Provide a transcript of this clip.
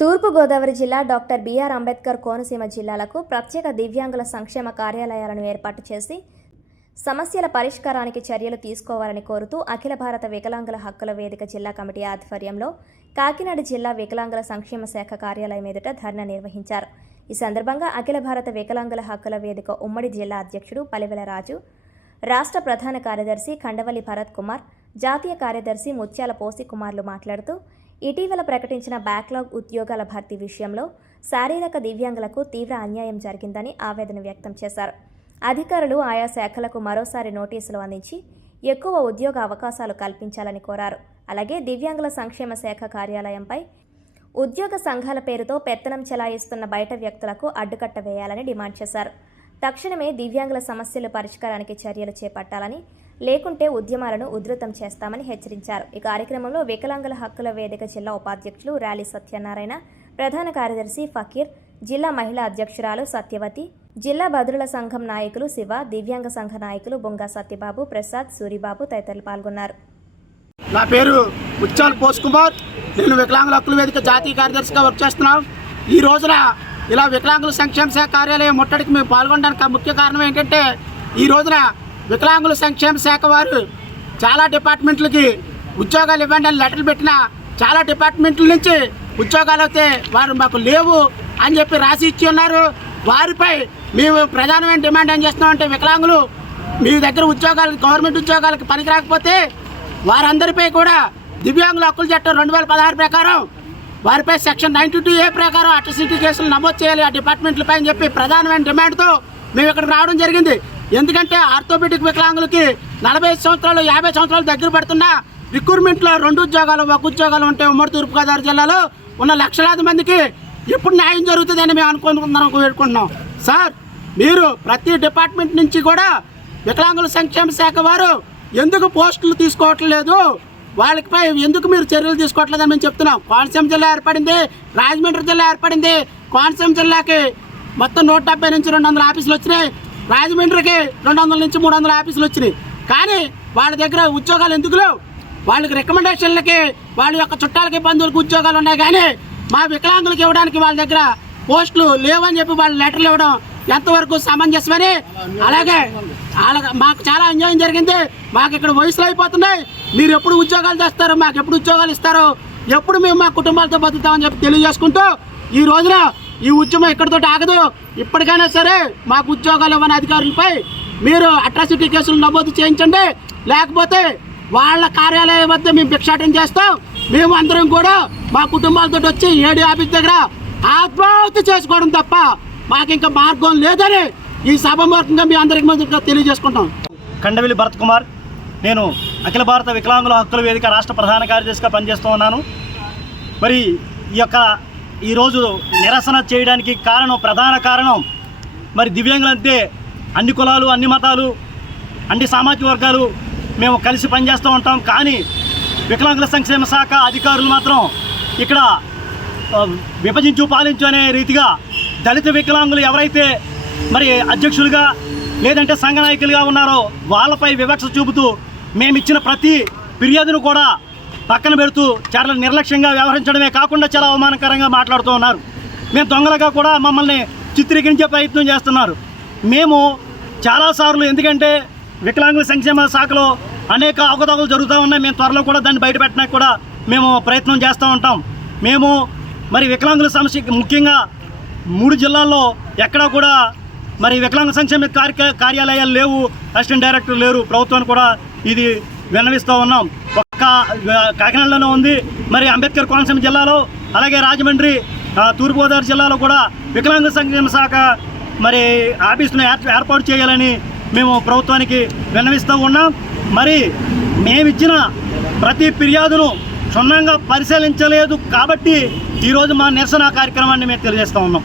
తూర్పు గోదావరి జిల్లా doctor BR Ambedkar Konaseema జిల్లాలకు ప్రత్యేక దివ్యాంగుల సంక్షేమ కార్యాలయాలను ఏర్పాటు చేసి సమస్యల పరిష్కారానికి చర్యలు తీసుకోవాలని కోరుతూ అఖిల భారత వికలాంగుల హక్కుల వేదిక జిల్లా కమిటీ ఆధ్వర్యంలో కాకినాడ జిల్లా వికలాంగుల సంక్షేమ శాఖ కార్యాలయం ఎదుట ధర్నా నిర్వహించారు. ఈ సందర్భంగా అఖిల భారత వికలాంగుల హక్కుల వేదిక ఉమ్మడి జిల్లా అధ్యక్షుడు పలివెల రాజు, రాష్ట్ర ప్రధాన కార్యదర్శి ఖండవల్లి భరత్ కుమార్, జాతీయ కార్యదర్శి ముత్యాల పోసి కుమార్లు మాట్లాడుతూ ఇటీవల ప్రకటించిన బ్యాక్లాగ్ ఉద్యోగాల భర్తీ విషయంలో శారీరక దివ్యాంగులకు తీవ్ర అన్యాయం జరిగిందని ఆవేదన వ్యక్తం చేశారు. అధికారులు ఆయా శాఖలకు మరోసారి నోటీసులు అందించి ఎక్కువ ఉద్యోగ అవకాశాలు కల్పించాలని కోరారు. అలాగే దివ్యాంగుల సంక్షేమ శాఖ కార్యాలయంపై ఉద్యోగ సంఘాల పేరుతో పెత్తనం చెలాయిస్తున్న బయట వ్యక్తులకు అడ్డుకట్ట వేయాలని డిమాండ్ చేశారు. తక్షణమే దివ్యాంగుల సమస్యల పరిష్కారానికి చర్యలు చేపట్టాలని, లేకుంటే ఉద్యమాలను ఉధృతం చేస్తామని హెచ్చరించారు. ఈ కార్యక్రమంలో వికలాంగుల హక్కుల వేదిక జిల్లా ఉపాధ్యక్షులు ర్యాలీ సత్యనారాయణ, ప్రధాన కార్యదర్శి ఫకీర్, జిల్లా మహిళా అధ్యక్షురాలు సత్యవతి, జిల్లా బదురుల సంఘం నాయకులు శివ, దివ్యాంగ సంఘ నాయకులు బొంగా సత్యబాబు, ప్రసాద్, సూరిబాబు తదితరులు పాల్గొన్నారు. నా పేరు ముత్యాల పోస్ కుమార్. నేను వికలాంగుల హక్కుల వేదిక జాతీయ కార్యదర్శిగా వర్క్ చేస్తున్నాం. ఈ రోజున ఇలా వికలాంగుల సంక్షేమ శాఖ కార్యాలయం ముట్టడికి మేము పాల్గొనడానికి ముఖ్య కారణం ఏంటంటే, ఈ రోజున వికలాంగుల సంక్షేమ శాఖ వారు చాలా డిపార్ట్మెంట్లకి ఉద్యోగాలు ఇవ్వండి అని లెటర్లు పెట్టిన చాలా డిపార్ట్మెంట్ల నుంచి ఉద్యోగాలు అయితే వారు మాకు లేవు అని చెప్పి రాసి ఇచ్చి ఉన్నారు. వారిపై మేము ప్రధానమైన డిమాండ్ ఏం చేస్తున్నామంటే, వికలాంగులు మీ దగ్గర ఉద్యోగాలు గవర్నమెంట్ ఉద్యోగాలకు పనికి రాకపోతే వారందరిపై కూడా దివ్యాంగుల హక్కుల చట్టం 2016 ప్రకారం వారిపై సెక్షన్ 92A ప్రకారం అట్రాసిటీ కేసులు నమోదు చేయాలి ఆ డిపార్ట్మెంట్లపై అని చెప్పి ప్రధానమైన డిమాండ్తో మేము ఇక్కడికి రావడం జరిగింది. ఎందుకంటే ఆర్థోపెడిక్ వికలాంగులకి 45 సంవత్సరాలు 50 సంవత్సరాలు దగ్గర పడుతున్న రిక్రూట్మెంట్లో 2 ఉద్యోగాలు 1 ఉద్యోగాలు ఉంటే ఉమ్మడి తూర్పుగోదావరి జిల్లాలో ఉన్న లక్షలాది మందికి ఎప్పుడు న్యాయం జరుగుతుందని మేము వేడుకుంటున్నాం. సార్, మీరు ప్రతి డిపార్ట్మెంట్ నుంచి కూడా వికలాంగుల సంక్షేమ శాఖ వారు ఎందుకు పోస్టులు తీసుకోవట్లేదు, వాళ్ళపై ఎందుకు మీరు చర్యలు తీసుకోవట్లేదని మేము చెప్తున్నాం. కోనసీమ జిల్లా ఏర్పడింది, రాజమండ్రి జిల్లా ఏర్పడింది. కోనసీమ జిల్లాకి మొత్తం 170 నుంచి 200 ఆఫీసులు వచ్చినాయి. రాజమండ్రికి 200 నుంచి 300 ఆఫీసులు వచ్చినాయి. కానీ వాళ్ళ దగ్గర ఉద్యోగాలు ఎందుకు లేవు? వాళ్ళకి రికమెండేషన్లకి వాళ్ళ యొక్క చుట్టాలకి బంధువులకు ఉద్యోగాలు ఉన్నాయి, కానీ మా వికలాంగులకు ఇవ్వడానికి వాళ్ళ దగ్గర పోస్టులు లేవని చెప్పి వాళ్ళు లెటర్లు ఇవ్వడం ఎంతవరకు సమంజసమని. అలాగే మాకు చాలా అన్యాయం జరిగింది. మాకు ఇక్కడ వయసులు అయిపోతున్నాయి. మీరు ఎప్పుడు ఉద్యోగాలు తెస్తారు, మాకు ఎప్పుడు ఉద్యోగాలు ఇస్తారు, ఎప్పుడు మేము మా కుటుంబాలతో బతుకుతామని చెప్పి తెలియజేసుకుంటూ ఈ రోజున ఈ ఉద్యమం ఇక్కడితో ఆగదు. ఇప్పటికైనా సరే మాకు ఉద్యోగాలు ఇవ్వని అధికారులపై మీరు అట్రాసిటీ కేసులు నమోదు చేయించండి, లేకపోతే వాళ్ళ కార్యాలయం వద్ద మేము భిక్షాటన చేస్తాం. మేము అందరం కూడా మా కుటుంబాలతో వచ్చి ఏడీ ఆఫీస్ దగ్గర ఆత్మాహుతి చేసుకోవడం తప్ప మాకు ఇంకా మార్గం లేదని ఈ సభాముఖంగా మీ అందరికి ముందుగా తెలియజేసుకుంటాం. ఖండవల్లి భరత్ కుమార్. నేను అఖిల భారత వికలాంగుల హక్కుల వేదిక రాష్ట్ర ప్రధాన కార్యదర్శిగా పనిచేస్తూ ఉన్నాను. మరి ఈరోజు నిరసన చేయడానికి ప్రధాన కారణం మరి దివ్యాంగులంటే అన్ని కులాలు, అన్ని మతాలు, అన్ని సామాజిక వర్గాలు మేము కలిసి పనిచేస్తూ ఉంటాం. కానీ వికలాంగుల సంక్షేమ శాఖ అధికారులు మాత్రం ఇక్కడ విభజించు పాలించు అనే రీతిగా దళిత వికలాంగులు ఎవరైతే మరి అధ్యక్షులుగా లేదంటే సంఘ నాయకులుగా ఉన్నారో వాళ్ళపై వివక్ష చూపుతూ మేమిచ్చిన ప్రతి ఫిర్యాదును కూడా పక్కన పెడుతూ చాలా నిర్లక్ష్యంగా వ్యవహరించడమే కాకుండా చాలా అవమానకరంగా మాట్లాడుతూ ఉన్నారు. మేము దొంగలుగా కూడా మమ్మల్ని చిత్రీకరించే ప్రయత్నం చేస్తున్నారు. మేము చాలాసార్లు, ఎందుకంటే వికలాంగుల సంక్షేమ శాఖలో అనేక అవకతవకలు జరుగుతూ ఉన్నాయి. మేము త్వరలో కూడా దాన్ని బయటపెట్టడానికి కూడా మేము ప్రయత్నం చేస్తూ ఉంటాం. మేము మరి వికలాంగుల సమస్య ముఖ్యంగా 3 జిల్లాల్లో ఎక్కడా కూడా మరి వికలాంగ సంక్షేమ కార్యాలయాలు లేవు, అసిస్టెంట్ డైరెక్టర్ లేరు. ప్రభుత్వాన్ని కూడా ఇది విన్నవిస్తూ ఉన్నాం. ఒక్క కాకినాడలోనే ఉంది, మరి అంబేద్కర్ కోనసీమ జిల్లాలో, అలాగే రాజమండ్రి తూర్పుగోదావరి జిల్లాలో కూడా వికలాంగ సంక్షేమ శాఖ మరి ఆఫీసును ఏర్పాటు చేయాలని మేము ప్రభుత్వానికి విన్నవిస్తూ ఉన్నాం. మరి మేమిచ్చిన ప్రతి ఫిర్యాదును క్షుణ్ణంగా పరిశీలించలేదు కాబట్టి ఈరోజు మా నిరసన కార్యక్రమాన్ని మేము తెలియజేస్తూ ఉన్నాం.